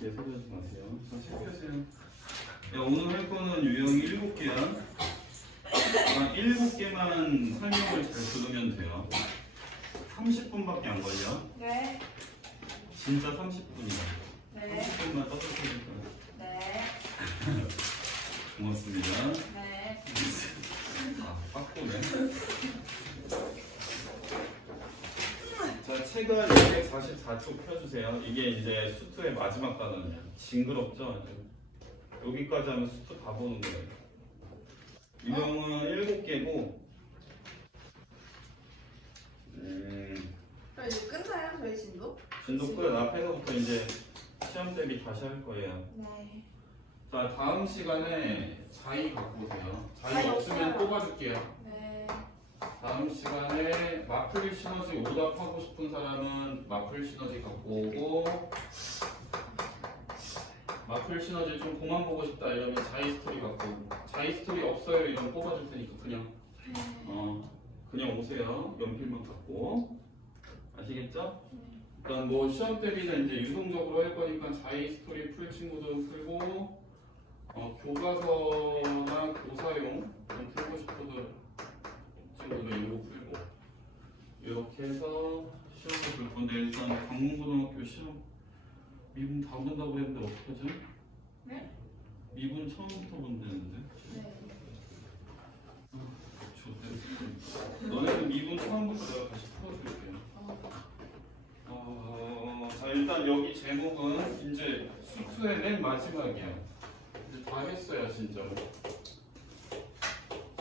이렇게 소개하지 마세요. 자, 체크하세요. 야, 오늘 할 거는 유형이 7개야. 7개만 설명을 잘 들으면 돼요. 30분밖에 안 걸려. 네. 진짜 30분이야. 네. 30분만 떠들니까. 네. 고맙습니다. 네. 아, 빡고네. 자, 체가 244쪽 펴주세요. 이게 이제 수투의 마지막 단원이야. 징그럽죠? 여기까지 하면 수투 다 보는 거예요. 유형은 7개고, 그럼 이제 끝나요? 저희 진도? 진도 끝. 앞에서부터 이제 시험 대비 다시 할 거예요. 네. 자, 다음 시간에 자이 갖고 오세요. 자이 자이 없으면 없어요. 뽑아줄게요. 네. 다음 시간에 마플 시너지 오답하고 싶은 사람은 마플 시너지 갖고 오고, 마플 시너지 좀 그만 보고 싶다 이러면 자이 스토리 갖고 오고, 자이 스토리 없어요 이러면 뽑아줄 테니까 그냥 오세요. 연필만 갖고. 아시겠죠? 일단 뭐 시험 대비는 이제 유동적으로 할 거니까 자이 스토리 풀 친구들은 풀고, 교과서나 교사용 좀 풀고 싶어도 친구들 이거 풀고, 이렇게 해서 시험도 볼 건데, 일단 강문고등학교 시험 미분 다 본다고 했는데 어떡하지? 네? 미분 처음부터 본다는데? 네. 좋대. 너네는 미분 처음부터 내가 다시 풀어줄게. 자, 일단 여기 제목은 이제 수투의 맨 마지막이야. 이제 다 했어요, 진짜로.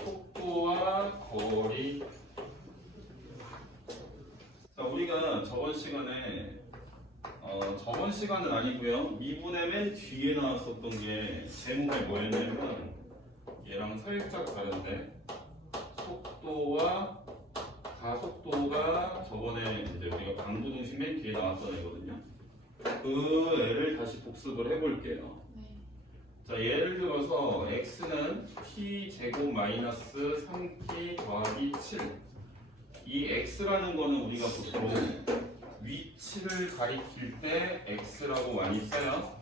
속도와 거리. 자, 우리가 저번 시간은 아니고요. 미분의 맨 뒤에 나왔었던 게 제목이 뭐였냐면, 얘랑 살짝 다른데, 속도와 가속도가 저번에 이제 우리가 방부등식 맨 뒤에 나왔던 애거든요. 그 애를 다시 복습을 해볼게요. 네. 자, 예를 들어서 x는 p 제곱 마이너스 3p 더하기 7. 이 x라는 거는 우리가 보통 위치를 가리킬 때 x라고 많이 써요.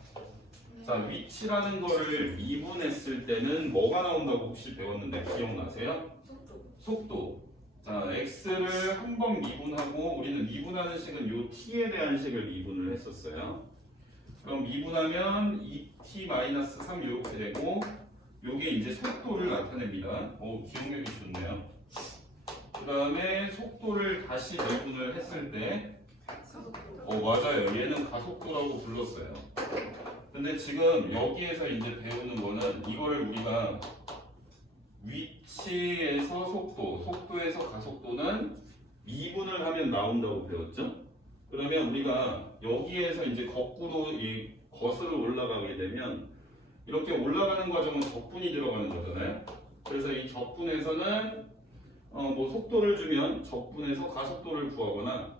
자, 위치라는 거를 미분했을 때는 뭐가 나온다고 혹시 배웠는데 기억나세요? 속도. 자, x를 한 번 미분하고, 우리는 미분하는 식은 요 t에 대한 식을 미분을 했었어요. 그럼 미분하면 2t-3 이렇게 되고, 요게 이제 속도를 나타냅니다. 오, 기억력이 좋네요. 그 다음에 속도를 다시 미분을 했을 때, 맞아요. 얘는 가속도라고 불렀어요. 근데 지금 여기에서 이제 배우는 거는, 이거를 우리가 위치에서 속도, 속도에서 가속도는 미분을 하면 나온다고 배웠죠? 그러면 우리가 여기에서 이제 거꾸로 거슬러 올라가게 되면, 이렇게 올라가는 과정은 적분이 들어가는 거잖아요. 그래서 이 적분에서는 뭐 속도를 주면 적분해서 가속도를 구하거나,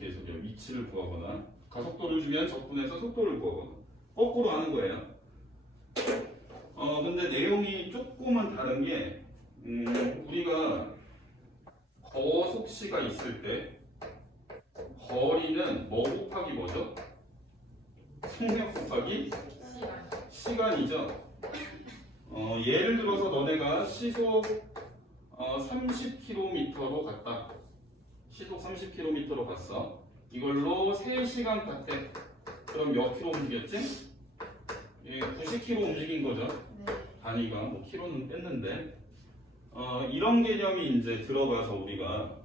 계속이요. 위치를 구하거나, 가속도를 주면 적분해서 속도를 구하거나, 거꾸로 하는 거예요. 근데 내용이 조금은 다른 게, 우리가 거속시가 있을 때 거리는 뭐 곱하기 뭐죠? 속력 곱하기 시간이죠. 예를 들어서 너네가 시속 30km로 갔다. 시속 30km로 갔어. 이걸로 3시간 갔대. 그럼 몇 킬로 움직였지? 90km 움직인 거죠. 네. 단위가 뭐 킬로는 뺐는데, 이런 개념이 이제 들어가서 우리가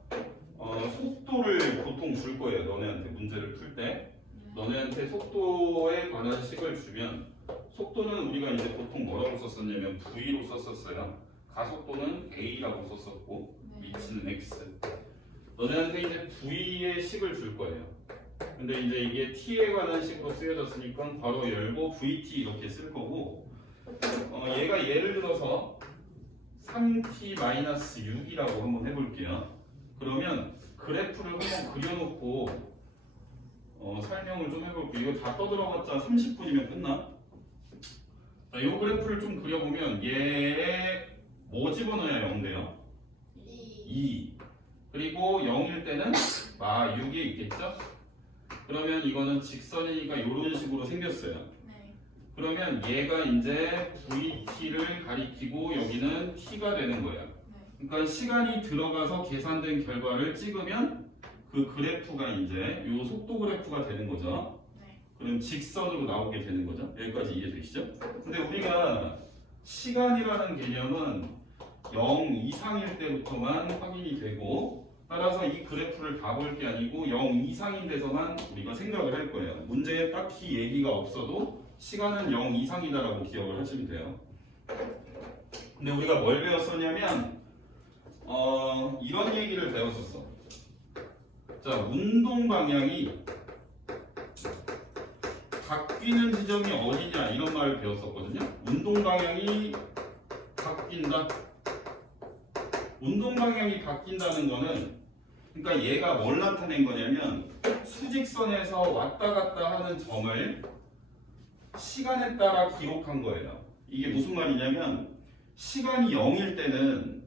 속도를 보통 줄 거예요. 너네한테 문제를 풀 때 너네한테 속도에 관한 식을 주면, 속도는 우리가 이제 보통 뭐라고 썼었냐면 v로 썼었어요. 가속도는 a라고 썼었고, 위치는 x. 너네한테 이제 v의 식을 줄 거예요. 근데 이제 이게 t에 관한 식으로 쓰여졌으니까 바로 열고 vt 이렇게 쓸 거고, 얘가 예를 들어서 3t-6이라고 한번 해볼게요. 그러면 그래프를 한번 그려놓고 설명을 좀 해볼게요. 이거 다 떠들어봤자 30분이면 끝나? 자, 이 그래프를 좀 그려보면 얘에 뭐 집어넣어야 0돼요? 2. 그리고 0일 때는 6이 있겠죠? 그러면 이거는 직선이니까 이런 식으로 생겼어요. 네. 그러면 얘가 이제 VT를 가리키고 여기는 T가 되는 거예요. 네. 그러니까 시간이 들어가서 계산된 결과를 찍으면 그 그래프가 이제 요 속도 그래프가 되는 거죠. 네. 그럼 직선으로 나오게 되는 거죠. 여기까지 이해되시죠? 근데 우리가 시간이라는 개념은 0 이상일 때부터만 확인이 되고, 따라서 이 그래프를 다 볼 게 아니고 0 이상인 데서만 우리가 생각을 할 거예요. 문제에 딱히 얘기가 없어도 시간은 0 이상이다라고 기억을 하시면 돼요. 근데 우리가 뭘 배웠었냐면 이런 얘기를 배웠었어. 자, 운동 방향이 바뀌는 지점이 어디냐 이런 말을 배웠었거든요. 운동 방향이 바뀐다. 운동 방향이 바뀐다는 거는, 그러니까 얘가 뭘 나타낸 거냐면 수직선에서 왔다 갔다 하는 점을 시간에 따라 기록한 거예요. 이게 무슨 말이냐면 시간이 0일 때는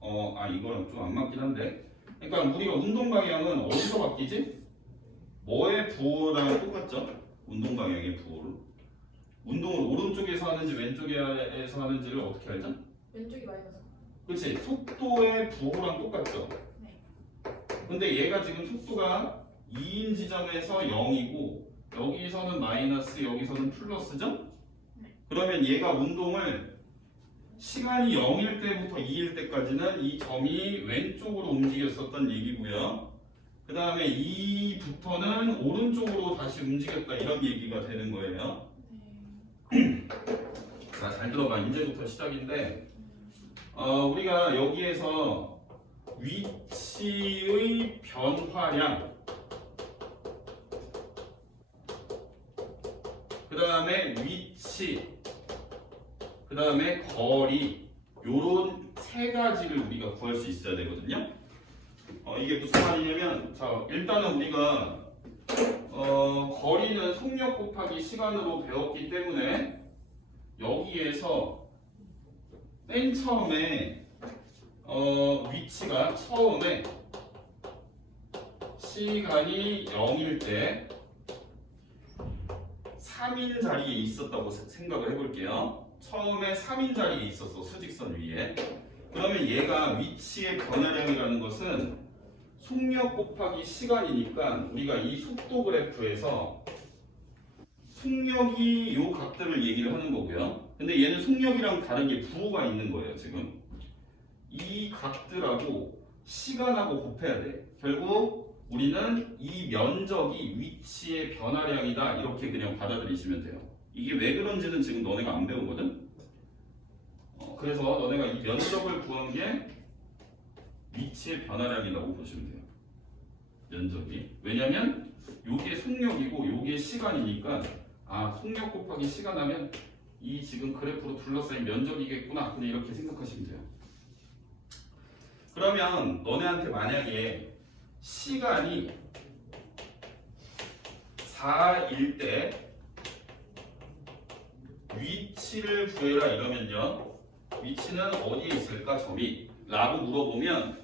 이거랑 좀 안 맞긴 한데, 그러니까 우리가 운동 방향은 어디서 바뀌지? 뭐의 부호랑 똑같죠? 운동 방향의 부호를. 운동을 오른쪽에서 하는지 왼쪽에서 하는지를 어떻게 알죠? 왼쪽이 마이너스. 그렇지. 속도의 부호랑 똑같죠. 네. 근데 얘가 지금 속도가 2인 지점에서 0이고 여기서는 마이너스, 여기서는 플러스죠? 네. 그러면 얘가 운동을 시간이 0일 때부터 2일 때까지는 이 점이 왼쪽으로 움직였었던 얘기고요. 그 다음에 2부터는 오른쪽으로 다시 움직였다 이런 얘기가 되는 거예요. 자, 잘 들어봐. 이제부터 시작인데 우리가 여기에서 위치의 변화량, 그 다음에 위치, 그 다음에 거리, 요런 세 가지를 우리가 구할 수 있어야 되거든요. 이게 무슨 말이냐면, 자, 일단은 우리가 거리는 속력 곱하기 시간으로 배웠기 때문에 여기에서 맨 처음에 위치가 처음에 시간이 0일 때 3인 자리에 있었다고 생각을 해볼게요. 처음에 3인 자리에 있었어, 수직선 위에. 그러면 얘가 위치의 변화량이라는 것은 속력 곱하기 시간이니까 우리가 이 속도 그래프에서 속력이 요 값들을 얘기를 하는 거고요. 근데 얘는 속력이랑 다르게 부호가 있는 거예요, 지금. 이 값들하고 시간하고 곱해야 돼. 결국 우리는 이 면적이 위치의 변화량이다 이렇게 그냥 받아들이시면 돼요. 이게 왜 그런지는 지금 너네가 안 배우거든. 그래서 너네가 이 면적을 구한 게 위치의 변화량이라고 보시면 돼요. 면적이. 왜냐면 요게 속력이고 요게 시간이니까 속력 곱하기 시간 하면 이 지금 그래프로 둘러싸인 면적이겠구나. 그냥 이렇게 생각하시면 돼요. 그러면 너네한테 만약에 시간이 4일 때 위치를 구해라 이러면요. 위치는 어디에 있을까 점이? 라고 물어보면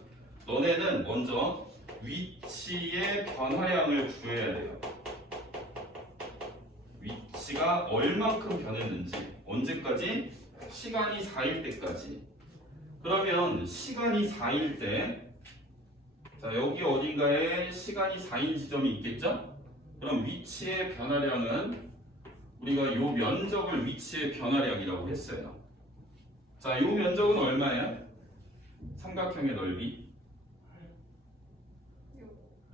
너네는 먼저 위치의 변화량을 구해야 돼요. 위치가 얼만큼 변했는지, 언제까지? 시간이 4일 때까지. 그러면 시간이 4일 때, 자, 여기 어딘가에 시간이 4인 지점이 있겠죠? 그럼 위치의 변화량은 우리가 요 면적을 위치의 변화량이라고 했어요. 자, 요 면적은 얼마예요? 삼각형의 넓이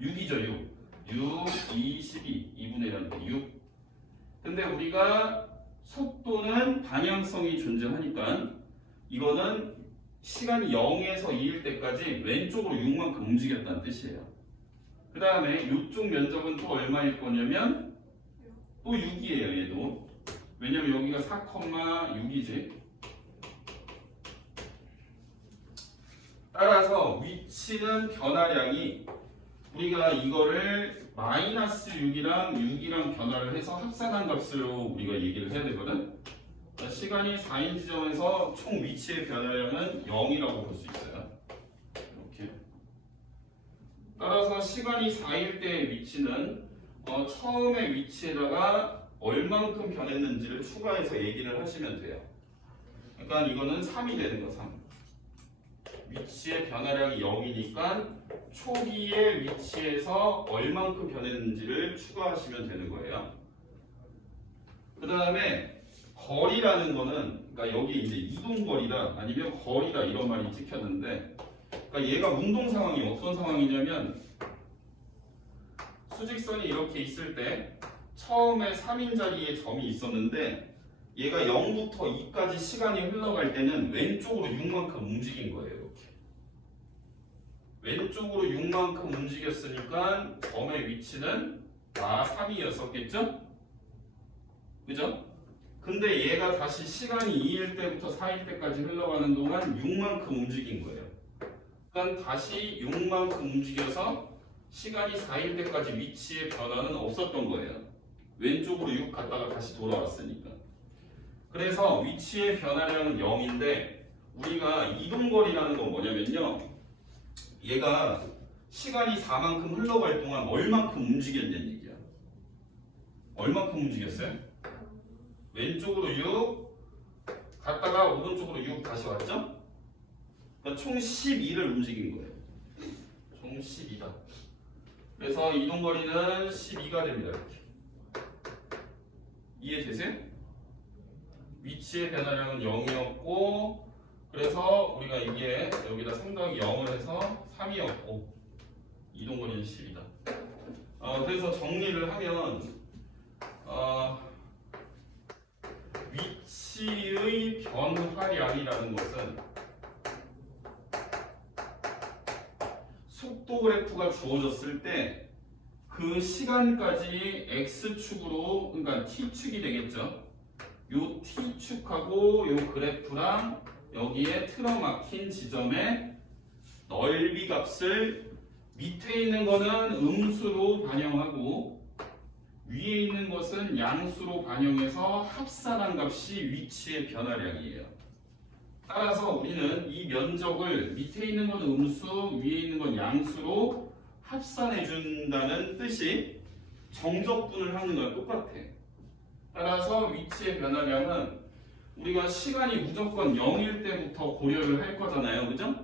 6이죠. 6, 2, 12, 2분의 1인데 6. 근데 우리가 속도는 방향성이 존재하니까 이거는 시간이 0에서 2일 때까지 왼쪽으로 6만큼 움직였다는 뜻이에요. 그 다음에 이쪽 면적은 또 얼마일 거냐면 또 6이에요. 얘도. 왜냐면 여기가 4,6이지. 따라서 위치는 변화량이 우리가 이거를 마이너스 6이랑 변화를 해서 합산한 값으로 우리가 얘기를 해야 되거든. 시간이 4인 지점에서 총 위치의 변화량은 0이라고 볼 수 있어요. 이렇게. 따라서 시간이 4일 때의 위치는 처음에 위치에다가 얼만큼 변했는지를 추가해서 얘기를 하시면 돼요. 그러니까 이거는 3이 되는 거 3. 위치의 변화량이 0이니까 초기의 위치에서 얼만큼 변했는지를 추가하시면 되는 거예요. 그 다음에 거리라는 거는, 그러니까 여기 이제 이동거리다 아니면 거리다 이런 말이 찍혔는데, 그러니까 얘가 운동 상황이 어떤 상황이냐면, 수직선이 이렇게 있을 때 처음에 3인 자리에 점이 있었는데 얘가 0부터 2까지 시간이 흘러갈 때는 왼쪽으로 6만큼 움직인 거예요. 이렇게 왼쪽으로 6만큼 움직였으니까 점의 위치는 다 3이었었겠죠? 그죠? 근데 얘가 다시 시간이 2일 때부터 4일 때까지 흘러가는 동안 6만큼 움직인 거예요. 그러니까 다시 6만큼 움직여서 시간이 4일 때까지 위치의 변화는 없었던 거예요. 왼쪽으로 6 갔다가 다시 돌아왔으니까. 그래서 위치의 변화량은 0인데 우리가 이동거리라는 건 뭐냐면요. 얘가 시간이 4만큼 흘러갈 동안 얼만큼 움직였냐는 얘기야. 얼만큼 움직였어요? 왼쪽으로 6 갔다가 오른쪽으로 6 다시 왔죠? 그러니까 총 12를 움직인 거예요. 총 12다. 그래서 이동거리는 12가 됩니다. 이렇게. 이해되세요? 위치의 변화량은 0이었고 그래서 우리가 이게 여기다 생각이 0을 해서 3이었고 이동거리는 10이다. 그래서 정리를 하면 위치의 변화량이라는 것은 속도 그래프가 주어졌을 때 그 시간까지 x축으로, 그러니까 t축이 되겠죠. 요 t축하고 요 그래프랑 여기에 틀어막힌 지점의 넓이 값을 밑에 있는 거는 음수로 반영하고 위에 있는 것은 양수로 반영해서 합산한 값이 위치의 변화량이에요. 따라서 우리는 이 면적을 밑에 있는 건 음수, 위에 있는 건 양수로 합산해 준다는 뜻이 정적분을 하는 거랑 똑같아. 따라서 위치의 변화량은 우리가 시간이 무조건 0일 때부터 고려를 할 거잖아요. 그죠?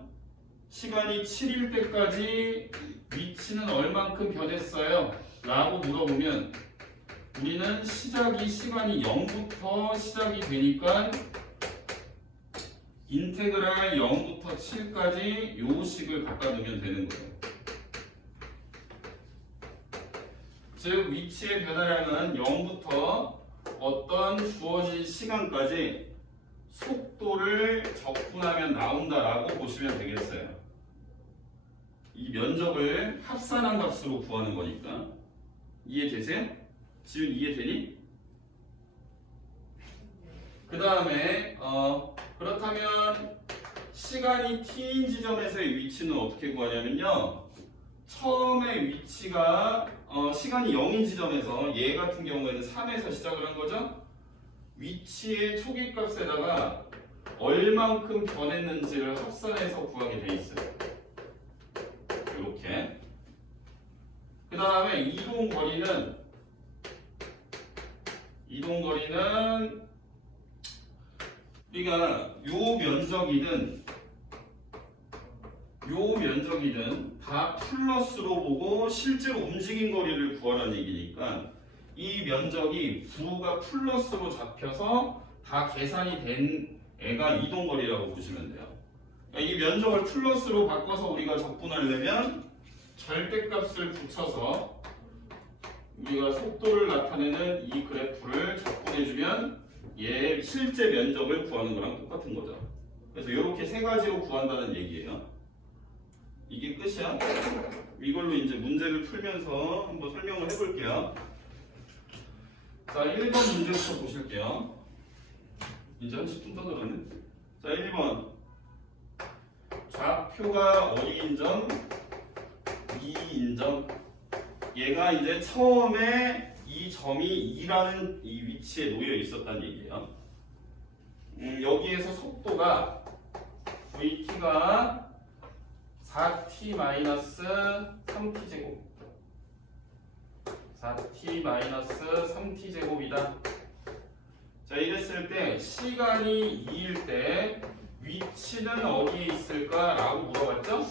시간이 7일 때까지 위치는 얼만큼 변했어요? 라고 물어보면 우리는 시간이 0부터 시작이 되니까 인테그랄 0부터 7까지 요 식을 갖다 놓으면 되는 거예요. 즉 위치의 변화량은 0부터 어떤 주어진 시간까지 속도를 적분하면 나온다라고 보시면 되겠어요. 이 면적을 합산한 값으로 구하는 거니까. 이해되세요? 지금 이해되니? 그 다음에 그렇다면 시간이 t인 지점에서의 위치는 어떻게 구하냐면요. 처음에 위치가 시간이 0인 지점에서 얘 같은 경우에는 3에서 시작을 한 거죠. 위치의 초기 값에다가 얼만큼 변했는지를 합산해서 구하게 돼 있어요. 이렇게. 그 다음에 이동거리는 우리가 요 면적이든 다 플러스로 보고 실제로 움직인 거리를 구하라는 얘기니까 이 면적이 부가 플러스로 잡혀서 다 계산이 된 애가 이동거리라고 보시면 돼요. 그러니까 이 면적을 플러스로 바꿔서 우리가 적분하려면 절대값을 붙여서 우리가 속도를 나타내는 이 그래프를 적분해주면 얘 실제 면적을 구하는 거랑 똑같은 거죠. 그래서 이렇게 세 가지로 구한다는 얘기예요. 이게 끝이야. 이걸로 이제 문제를 풀면서 한번 설명을 해볼게요. 자, 1번 문제부터 보실게요. 이제 한 10분 떠들었네. 자, 1번. 좌표가 O인 점, B인 점. 얘가 이제 처음에 이 점이 2라는 이 위치에 놓여 있었다는 얘기예요. 여기에서 속도가 VT가 4t-3t 제곱 4t 2t 마이너스 3t 제곱이다. 자, 이랬을 때 시간이 2일 때 위치는 어디에 있을까라고 물어봤죠?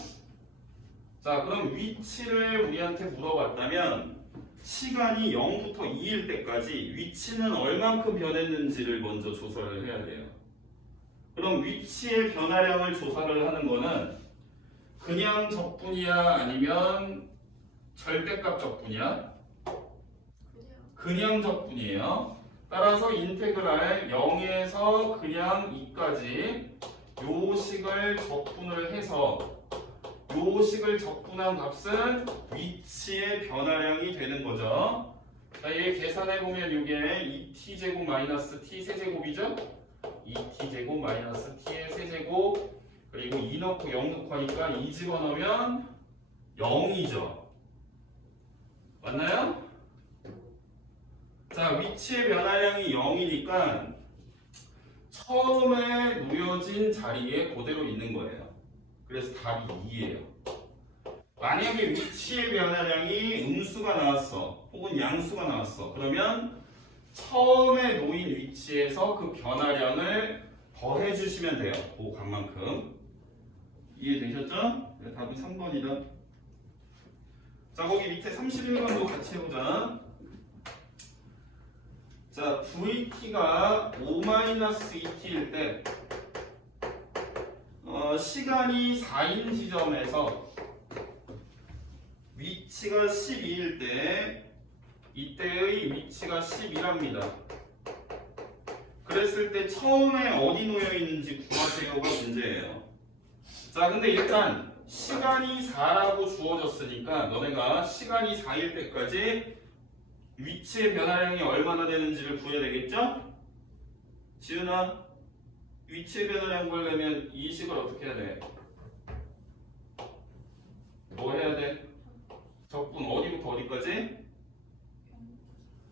자, 그럼 위치를 우리한테 물어봤다면 시간이 0부터 2일 때까지 위치는 얼만큼 변했는지를 먼저 조사를 해야 돼요. 그럼 위치의 변화량을 조사를 하는 거는 그냥 적분이야 아니면 절대값 적분이야? 그냥 적분이에요. 따라서 인테그랄 0에서 그냥 2까지 요 식을 적분을 해서 요 식을 적분한 값은 위치의 변화량이 되는 거죠. 자, 얘 계산해 보면 이게 2t 제곱 마이너스 t 세제곱이죠? 2t 제곱 마이너스 t의 세제곱 그리고 2 넣고 0 넣고 하니까 2 집어넣으면 0이죠. 맞나요? 자, 위치의 변화량이 0이니까 처음에 놓여진 자리에 그대로 있는 거예요. 그래서 답이 2예요. 만약에 위치의 변화량이 음수가 나왔어 혹은 양수가 나왔어 그러면 처음에 놓인 위치에서 그 변화량을 더해 주시면 돼요. 그 값만큼. 이해되셨죠? 네, 답은 3번이다. 자, 거기 밑에 31번도 같이 해보자. 자, VT가 5-2T일 때 시간이 4인 지점에서 위치가 12일 때 이때의 위치가 10이랍니다. 그랬을 때 처음에 어디 놓여 있는지 구하세요가 문제예요. 자, 근데 일단 시간이 4라고 주어졌으니까 너네가 시간이 4일 때까지 위치의 변화량이 얼마나 되는지를 구해야 되겠죠? 지은아, 위치의 변화량 구하려면 이 식을 어떻게 해야 돼? 뭐 해야 돼? 적분 어디부터 어디까지?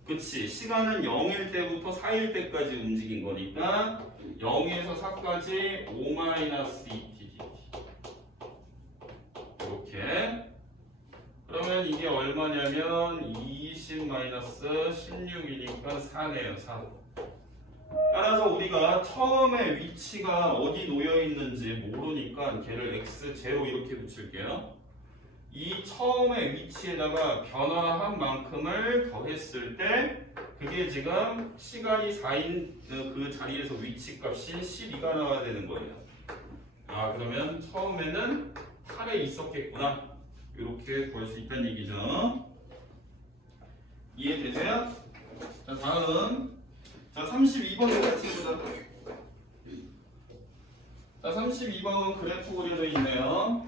그치, 시간은 0일 때부터 4일 때까지 움직인 거니까 0에서 4까지 5-2t 이렇게. 그러면 이게 얼마냐면 20-16이니까 4네요. 4. 따라서 우리가 처음에 위치가 어디 놓여 있는지 모르니까 걔를 x0 이렇게 붙일게요. 이 처음의 위치에다가 변화한 만큼을 더했을 때 그게 지금 시간이 4인 그 자리에서 위치 값이 12가 나와야 되는 거예요. 아, 그러면 처음에는 8에 있었겠구나. 이렇게 구할 수 있다는 얘기죠. 이해되세요? 자, 다음. 자, 32번을 같이 보자. 자, 32번은 그래프 그려져 있네요.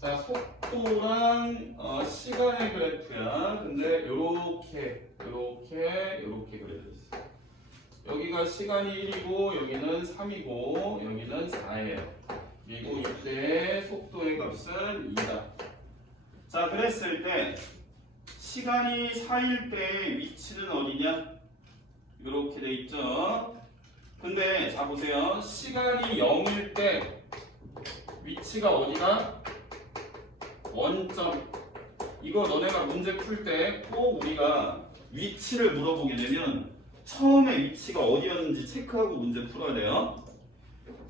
자, 속도랑 시간의 그래프야. 근데 요렇게 그려져 있어. 여기가 시간이 1이고 여기는 3이고 여기는 4예요. 그리고 이때 속도의 값은 2다. 자, 그랬을 때 시간이 4일 때 위치는 어디냐? 이렇게 돼 있죠. 근데 자 보세요. 시간이 0일 때 위치가 어디다? 원점. 이거 너네가 문제 풀 때 꼭 우리가 위치를 물어보게 되면 처음에 위치가 어디였는지 체크하고 문제 풀어야 돼요.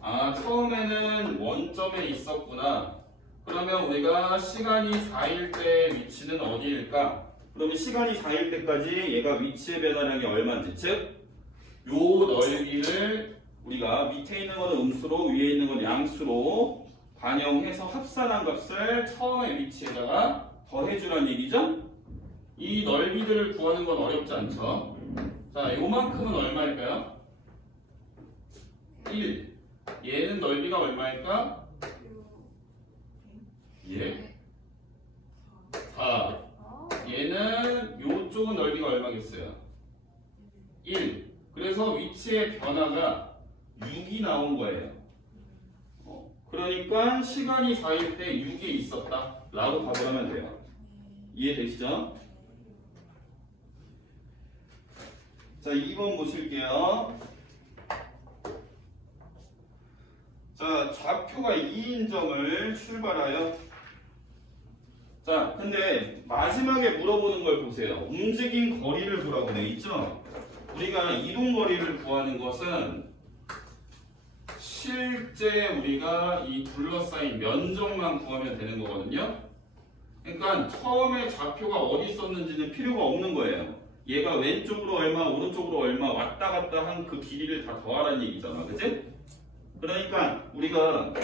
아, 처음에는 원점에 있었구나. 그러면 우리가 시간이 4일 때 위치는 어디일까? 그러면 시간이 4일 때까지 얘가 위치의 변화량이 얼마인지, 즉 요 넓이를 우리가 밑에 있는 거는 음수로 위에 있는 건 양수로 반영해서 합산한 값을 처음의 위치에다가 더해주란 얘기죠? 이 넓이들을 구하는 건 어렵지 않죠? 자, 요만큼은 얼마일까요? 1. 얘는 넓이가 얼마일까? 예. 4. 얘는 요쪽은 넓이가 얼마겠어요? 1. 그래서 위치의 변화가 6이 나온 거예요. 그러니까 시간이 4일 때 6이 있었다 라고 답을 하면 돼요. 이해되시죠? 자, 2번 보실게요. 좌표가 2인 점을 출발하여 자, 근데 마지막에 물어보는 걸 보세요. 움직인 거리를 구라고 돼 있죠? 우리가 이동 거리를 구하는 것은 실제 우리가 이 둘러싸인 면적만 구하면 되는 거거든요. 그러니까 처음에 좌표가 어디 있었는지는 필요가 없는 거예요. 얘가 왼쪽으로 얼마, 오른쪽으로 얼마 왔다 갔다 한 그 길이를 다 더하라는 얘기잖아. 그치? 그러니까 우리가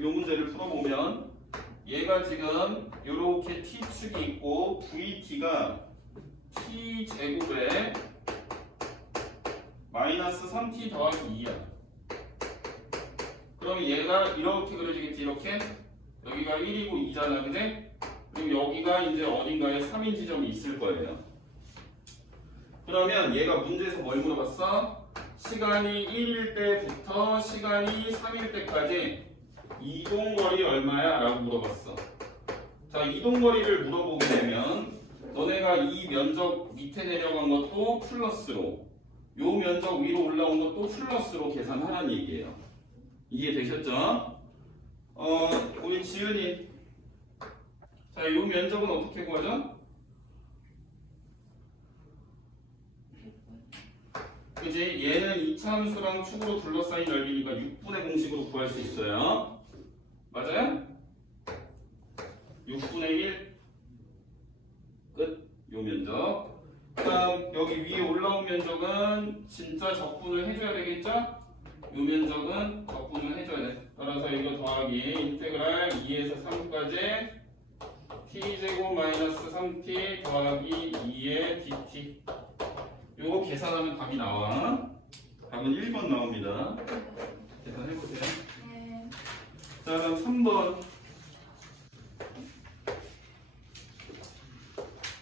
요 문제를 풀어보면 얘가 지금 이렇게 t축이 있고 vt가 t제곱에 마이너스 3t 더하기 2야. 그럼 얘가 이렇게 그려지겠지. 이렇게 여기가 1이고 2잖아. 그지? 그리고 여기가 이제 어딘가에 3인 지점이 있을 거예요. 그러면 얘가 문제에서 뭘 물어봤어? 시간이 1일 때부터 시간이 3일 때까지 이동거리 얼마야? 라고 물어봤어. 자, 이동거리를 물어보게 되면 너네가 이 면적 밑에 내려간 것도 플러스로 요 면적 위로 올라온 것도 플러스로 계산하라는 얘기예요. 이해되셨죠? 우리 지은이 자, 요 면적은 어떻게 구하죠? 그지? 얘는 이차함수랑 축으로 둘러싸인 넓이니까 6분의 공식으로 구할 수 있어요. 맞아요? 6분의 1 끝. 요 면적. 그다음 여기 위에 올라온 면적은 진짜 적분을 해줘야 되겠죠? 요 면적은 적분을 해줘야 돼. 따라서 이거 더하기 인테그랄 2에서 3까지 t제곱 마이너스 3t 더하기 2의 dt. 요거 계산하면 답이 나와. 답은 1번 나옵니다. 계산해보세요. 네. 자, 그럼 3번.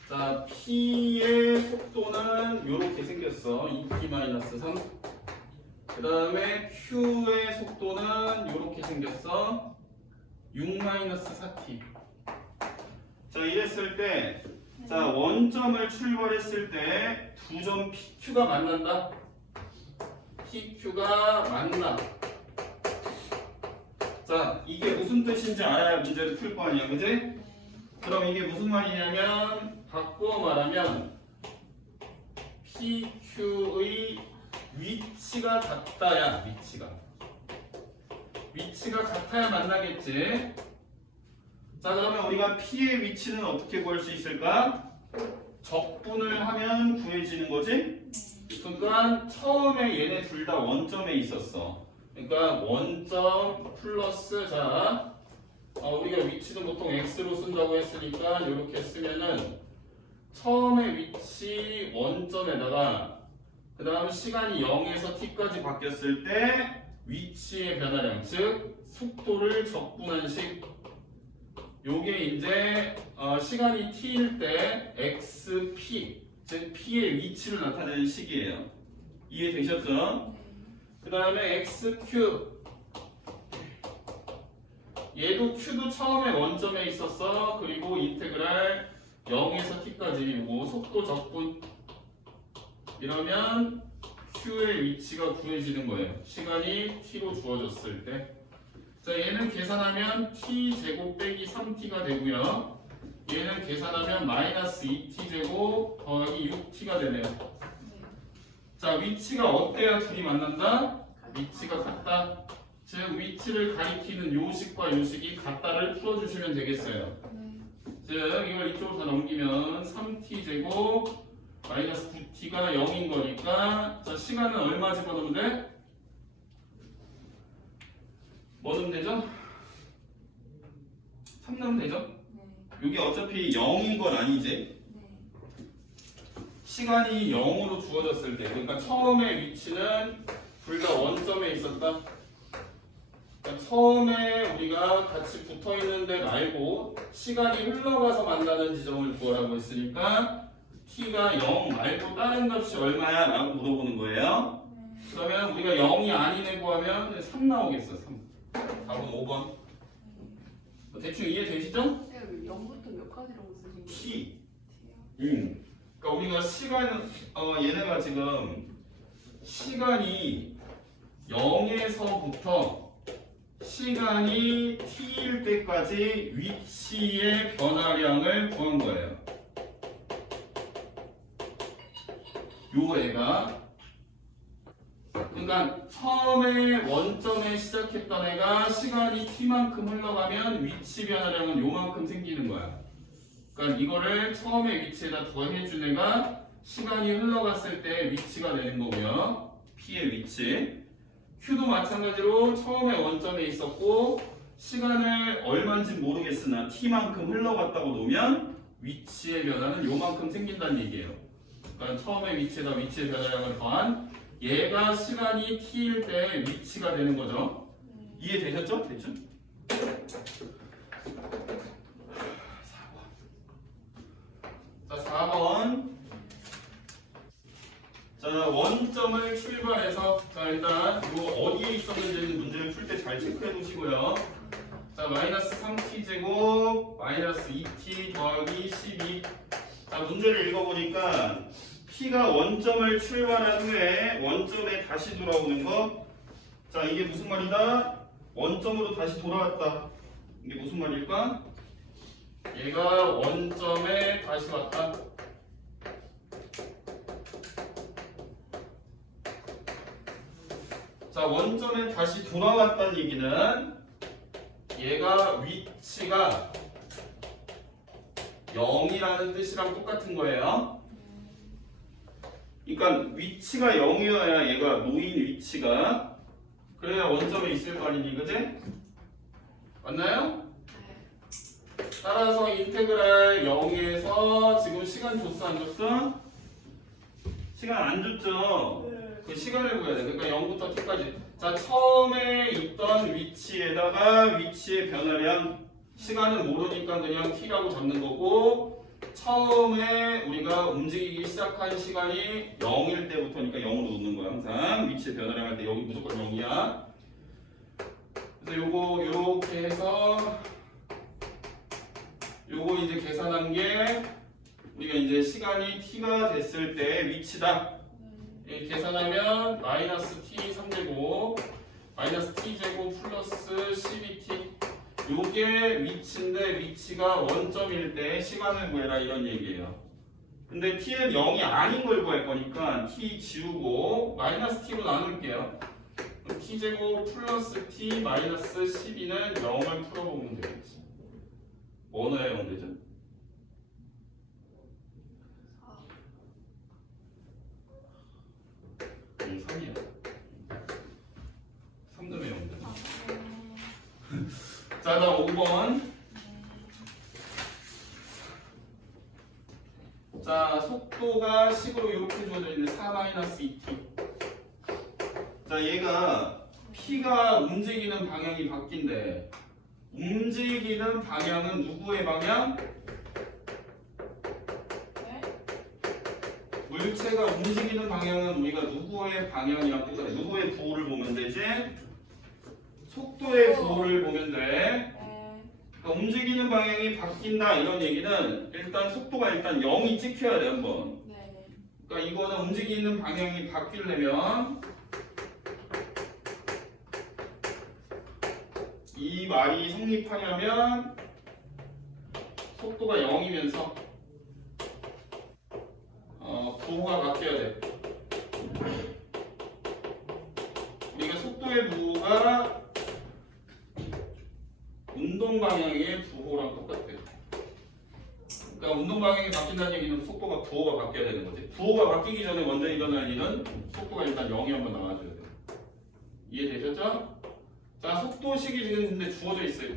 자, P의 속도는 요렇게 생겼어. 2P-3. 그 다음에 Q의 속도는 요렇게 생겼어. 6-4T. 자, 이랬을 때, 자, 원점을 출발했을 때 두 점 PQ가 만난다. PQ가 만나. 자, 이게 무슨 뜻인지 알아야 문제를 풀 거 아니야, 그지? 그럼 이게 무슨 말이냐면 바꾸어 말하면 PQ의 위치가 같다야. 위치가 같아야 만나겠지. 자, 그러면 우리가 P의 위치는 어떻게 구할 수 있을까? 적분을 하면 구해지는 거지? 그러니까 처음에 얘네 둘 다 원점에 있었어. 그러니까 원점 플러스 자 우리가 위치는 보통 x로 쓴다고 했으니까 이렇게 쓰면은 처음에 위치 원점에다가 그 다음 시간이 0에서 t까지 바뀌었을 때 위치의 변화량 즉 속도를 적분한 식. 요게 이제 시간이 t일 때 xp 즉 p의 위치를 나타내는 식이에요. 이해되셨죠? 그 다음에 xq 얘도 q도 처음에 원점에 있었어. 그리고 인테그랄 0에서 t까지 요거 속도 적분 이러면 q의 위치가 구해지는 거예요. 시간이 t로 주어졌을 때. 자, 얘는 계산하면 t제곱 빼기 3t가 되고요. 얘는 계산하면 마이너스 2t제곱 더하기 6t가 되네요. 자, 위치가 어때야 둘이 만난다? 위치가 같다. 즉 위치를 가리키는 요식과 요식이 같다를 풀어주시면 되겠어요. 즉 이걸 이쪽으로 다 넘기면 3t제곱 마이너스 9t가 0인 거니까 자, 시간은 얼마 집어넣으면 돼? 뭐 넣으면 되죠? 3 넣으면 되죠? 이게 어차피 0인 건 아니지? 시간이 0으로 주어졌을 때 그러니까 처음에 위치는 둘 다 원점에 있었다. 그러니까 처음에 우리가 같이 붙어있는 데 말고 시간이 흘러가서 만나는 지점을 구하라고 했으니까 t가 0 말고 다른 값이 얼마야? 라고 물어보는 거예요. 그러면 우리가 0이 아닌 애 구하면 3 나오겠어. 3. 답은 5번. 대충 이해되시죠? 0부터 몇 가지라고 쓰신 거예요? t. 그러니까 우리가 시간 얘네가 지금 시간이 0에서부터 시간이 t일 때까지 위치의 변화량을 구한 거예요. 요 애가 그러니까 처음에 원점에 시작했던 애가 시간이 t만큼 흘러가면 위치 변화량은 요만큼 생기는 거야. 그러니까 이거를 처음에 위치에다 더해준 애가 시간이 흘러갔을 때 위치가 되는 거고요. P의 위치. Q도 마찬가지로 처음에 원점에 있었고 시간을 얼마인지 모르겠으나 t만큼 흘러갔다고 놓으면 위치의 변화는 요만큼 생긴다는 얘기예요. 그러니까 처음에 위치에다 위치의 변화량을 더한 얘가 시간이 t일 때 위치가 되는 거죠. 이해되셨죠? 대충? 4번. 자, 4번. 자, 원점을 출발해서 자, 일단 요 어디에 있었는지는 문제를 풀 때 잘 체크해 두시고요. 자, 마이너스 3t제곱 마이너스 2t 더하기 12. 자, 문제를 읽어보니까 P가 원점을 출발한 후에 원점에 다시 돌아오는 거. 자, 이게 무슨 말이다? 원점으로 다시 돌아왔다. 이게 무슨 말일까? 얘가 원점에 다시 왔다. 자, 원점에 다시 돌아왔다는 얘기는 얘가 위치가 0이라는 뜻이랑 똑같은 거예요. 그러니까 위치가 0이어야 얘가 놓인 위치가 그래야 원점에 있을 거 아니니, 그지? 맞나요? 따라서 인테그랄 0에서 지금 시간 줬어 안 줬어? 시간 안 줬죠? 그 시간을 구해야 돼. 그러니까 0부터 t까지. 자, 처음에 있던 위치에다가 위치의 변화량 시간은 모르니까 그냥 t라고 잡는 거고 처음에 우리가 움직이기 시작한 시간이 0일 때부터니까 0으로 놓는 거야. 항상 위치의 변화량 할 때 여기 무조건 0이야. 그래서 요거 요렇게 해서 요거 이제 계산한 게 우리가 이제 시간이 t가 됐을 때 위치다. 계산하면 마이너스 t 3제곱 마이너스 t제곱 플러스 12t 요게 위치인데 위치가 원점일 때 시간을 구해라 이런 얘기예요. 근데 t는 0이 아닌 걸 구할 거니까 t 지우고 마이너스 t로 나눌게요. t제곱 플러스 t 마이너스 12는 0을 풀어보면 되겠지. 뭐 넣어야 0 되죠? 3이야. 3점에 0점. 자, 다음 5번. 자, 속도가 식으로 이렇게 주어져 있는 4-2t. 자, 얘가 P가 움직이는 방향이 바뀐대. 움직이는 방향은 누구의 방향? 물체가 움직이는 방향은 우리가 누구의 방향이랑 똑같아. 누구의 부호를 보면 되지? 속도의 부호를 보면 돼. 그러니까 움직이는 방향이 바뀐다 이런 얘기는 일단 속도가 일단 0이 찍혀야 돼 한번. 그러니까 이거는 움직이는 방향이 바뀌려면 이 말이 성립하려면 속도가 0이면서 부호가 바뀌어야 돼. 우리가 속도의 부호가 운동 방향의 부호랑 똑같아. 그러니까 운동 방향이 바뀐다는 얘기는 속도가 부호가 바뀌어야 되는 거지. 부호가 바뀌기 전에 먼저 일어날 일은 속도가 일단 0이 한번 나와줘야 돼. 이해되셨죠? 자, 속도식이 지금 근데 주어져 있어요.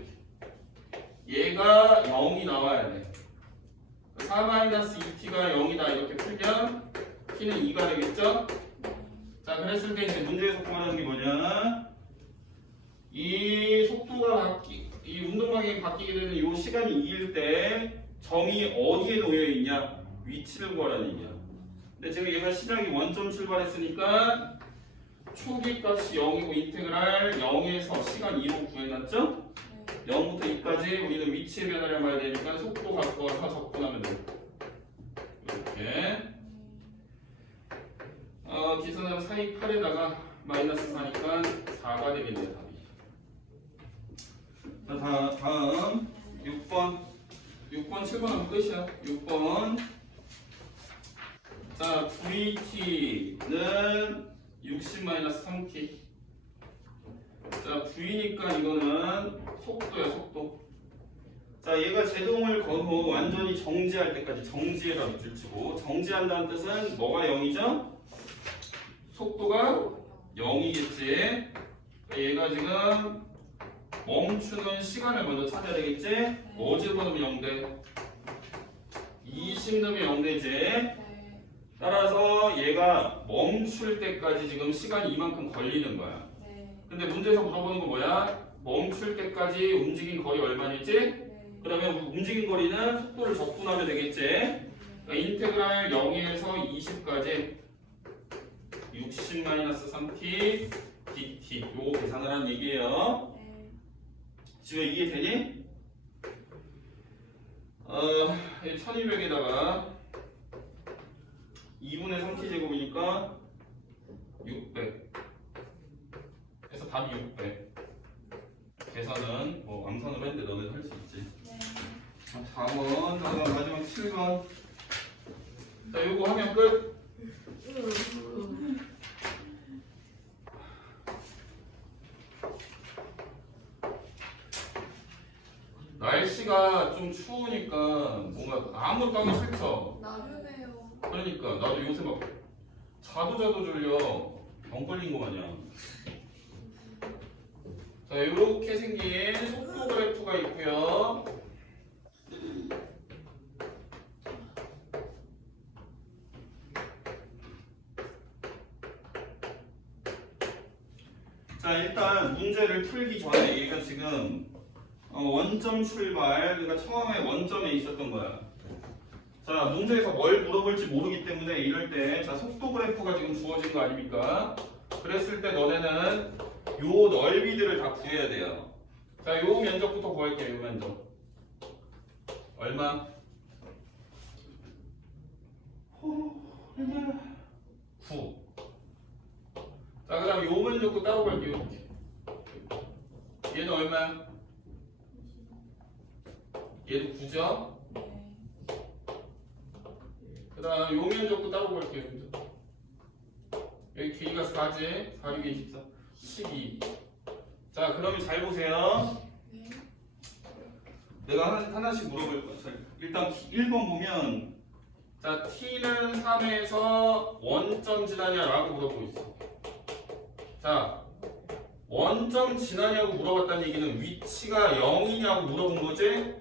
얘가 0이 나와야 돼. 4-2t가 0이다 이렇게 풀면 t는 2가 되겠죠? 자, 그랬을 때 이제 문제에서 구하는 게 뭐냐? 이 속도가 이 운동 방향이 바뀌게 되는 이 시간이 2일 때 점이 어디에 놓여 있냐? 위치를 구하라는 얘기야. 근데 지금 얘가 시작이 원점 출발했으니까 초기 값이 0이고 인테그랄 0에서 시간 2로 구해놨죠? 0부터 2까지 우리는 위치의 변화를 봐야 되니까 속도 갖고 와서 접근하면 돼. 이렇게 계산하면 428에다가 마이너스 4니까 4가 되겠네요, 답이. 자, 다음 6번. 7번 하면 끝이야. 6번. 자, VT는 60-3T. 자, V니까 이거는 속도야, 속도. 자, 얘가 제동을 걸고 완전히 정지할 때까지 정지해라 밑줄 치고, 정지한다는 뜻은 뭐가 0이죠? 속도가 0이겠지. 얘가 지금 멈추는 시간을 먼저 찾아야 되겠지? 뭐 집어넣으면 0돼? 20 넣으면 0되지? 네. 따라서 얘가 멈출 때까지 지금 시간이 이만큼 걸리는 거야. 네. 근데 문제에서 물어보는 거 뭐야? 멈출 때까지 움직인 거리 얼마겠지? 네. 그러면 움직인 거리는 속도를 적분하면 되겠지? 그러니까 인테그랄 0에서 20까지 60-3t dt 요거 계산을 하는 얘기예요. 네. 지금 이해되니? 1200에다가 2분의 3t 제곱이니까 600. 그래서 답이 600. 계산은 뭐 암산으로 했는데 너네 할 수 있지. 네. 다음은 마지막 7번. 자, 요거 하면 끝. 날씨가 좀 추우니까 뭔가 아무것도 하기 싫죠. 나유네요. 그러니까 나도 요새 막 자도 졸려. 병 걸린 거 마냥. 자, 이렇게 생긴 속도 그래프가 있고요. 자, 일단 문제를 풀기 전에 얘가 지금 원점 출발, 그러니까 처음에 원점에 있었던 거야. 자, 문제에서 뭘 물어볼지 모르기 때문에 이럴 때, 자, 속도 그래프가 지금 주어진 거 아닙니까? 그랬을 때 너네는 요 넓이들을 다 구해야 돼요. 자, 요 면적부터 구할게요, 요 면적. 얼마? 9. 자, 그 다음 요 면적도 따로 갈게요. 얘는 얼마야? 얘도 9죠? 네. 그 다음 요 면적도 따로 볼게요. 여기 길이가 4지? 4, 6, 24, 12. 자, 그러면 잘 보세요. 네. 내가 하나씩 물어볼 거야. 자, 일단 1번 보면, 자, t는 3에서 원점 지나냐라고 물어보고 있어. 자, 원점 지나냐고 물어봤다는 얘기는 위치가 0이냐고 물어본 거지? 네.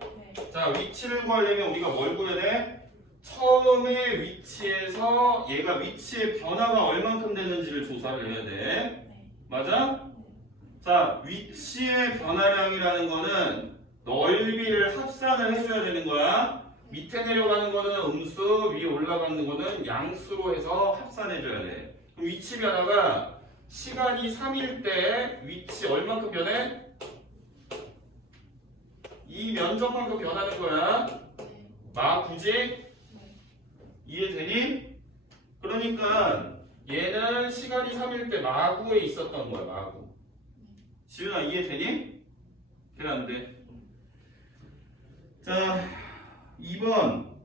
자, 위치를 구하려면 우리가 뭘 구해야 돼? 처음에 위치에서 얘가 위치의 변화가 얼만큼 되는지를 조사를 해야 돼. 네. 맞아? 자, 위치의 변화량이라는 거는 넓이를 합산을 해줘야 되는 거야. 밑에 내려가는 거는 음수, 위에 올라가는 거는 양수로 해서 합산해줘야 돼. 그럼 위치 변화가 시간이 3일 때 위치 얼만큼 변해? 이 면적만큼 변하는 거야. 네. 마구지? 네. 이해되니? 그러니까 얘는 시간이 3일 때 마구에 있었던 거야, 마구. 지훈아, 이해되니? 그래, 안 돼. 자, 2번.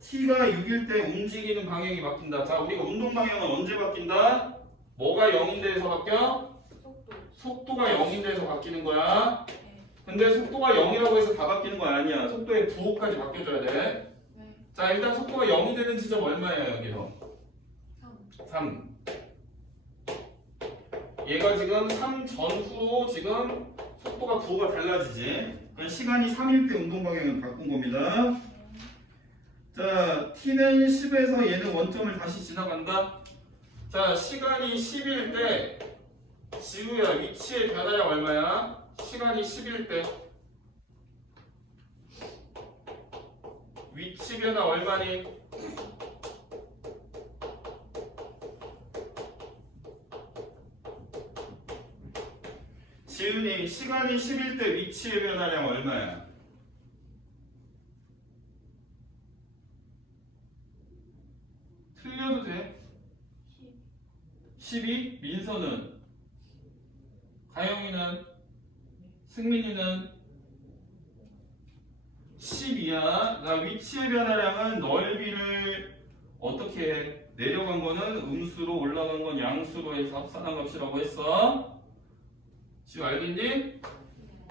t가 6일 때 움직이는 방향이 바뀐다. 자, 우리가 운동 방향은 언제 바뀐다? 뭐가 0인데에서 바뀌어? 속도. 속도가 0인데에서 바뀌는 거야. 네. 근데 속도가 0이라고 해서 다 바뀌는 거 아니야. 속도의 부호까지 바뀌어줘야 돼. 네. 자, 일단 속도가 0이 되는 지점 얼마예요, 여기서? 3. 3. 얘가 지금 3 전후로 지금 속도가 부호가 달라지지. 그럼 시간이 3일 때 운동 방향을 바꾼 겁니다. 자, t는 10에서 얘는 원점을 다시 지나간다. 자, 시간이 10일 때 지우야, 위치의 변화량 얼마야? 시간이 10일 때 위치 변화 얼마니? 지훈이 시간이 10일 때 위치의 변화량 얼마야? 틀려도 돼. 12? 민서는 다영이는 승민이는 10이야. 자, 위치의 변화량은 넓이를 어떻게 해? 내려간 거는 음수로 올라간 건 양수로 해서 합산한 값이라고 했어. 지금 알겠니?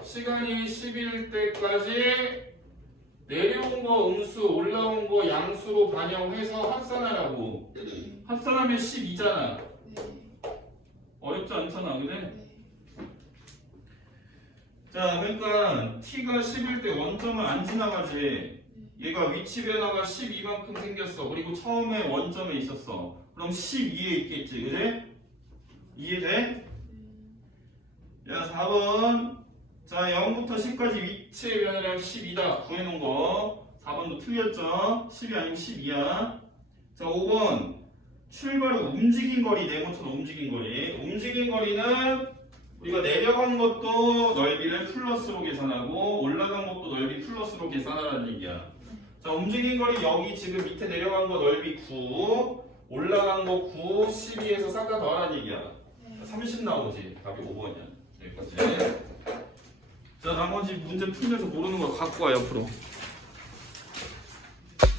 시간이 10일 때까지 내려온 거 음수, 올라온 거 양수로 반영해서 합산하라고. 합산하면 12잖아. 네. 어렵지 않잖아, 그래? 네. 자, 그러니까 t가 10일 때 원점을 안 지나가지. 얘가 위치 변화가 12만큼 생겼어. 그리고 처음에 원점에 있었어. 그럼 12에 있겠지, 그래? 이해돼? 야, 4번. 자, 0부터 10까지 위치의 변화량 12다. 구해놓은 거. 4번도 틀렸죠? 10이 아니면 12야. 자, 5번. 출발 후 움직인 거리, 네모처럼 움직인 거리. 움직인 거리는 우리가 내려간 것도 넓이를 플러스로 계산하고 올라간 것도 넓이 플러스로 계산하라는 얘기야. 자, 움직인 거리 여기 지금 밑에 내려간 거 넓이 9, 올라간 거 9, 12에서 싹 다 더하라는 얘기야. 30 나오지. 답이 5번이야. 여기까지. 자, 나머지 문제 풀면서 모르는 거 갖고 와, 옆으로.